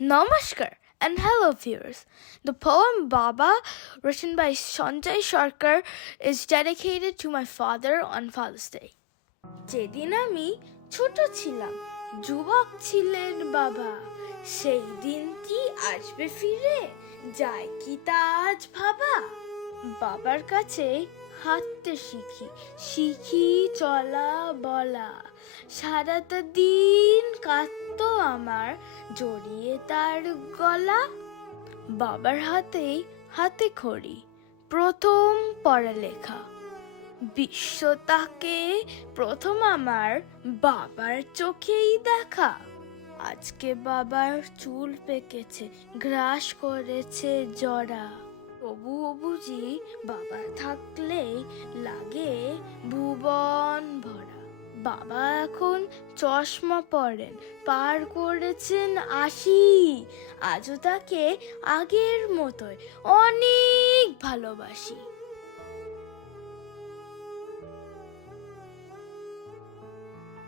Namaskar and hello viewers. The poem Baba, written by Sanjay Sharkar, is dedicated to my father on Father's Day. যেদিন আমি ছোট ছিলাম, যুবক ছিলেন বাবা, সেই দিন কি আসবে ফিরে, যায় কি তা আজ ভাবা। বাবার কাছে হাঁটতে শিখি চলা বলা, সারাটা দিন কাঁদতো আমার জড়িয়ে তার গলা। বাবার হাতে খড়ি, প্রথম পড়ালেখা, বিশ্ব তাকে প্রথম আমার বাবার চোখেই দেখা। আজকে বাবার চুল পেকেছে, গ্রাস করেছে জরা, তবুও বুঝি বাবা থাকলেই লাগে ভুবন ভরা। বাবা এখন চশমা পরেন, পার করেছেন ৮০, আজও তাকে আগের মতোই অনেক ভালোবাসি।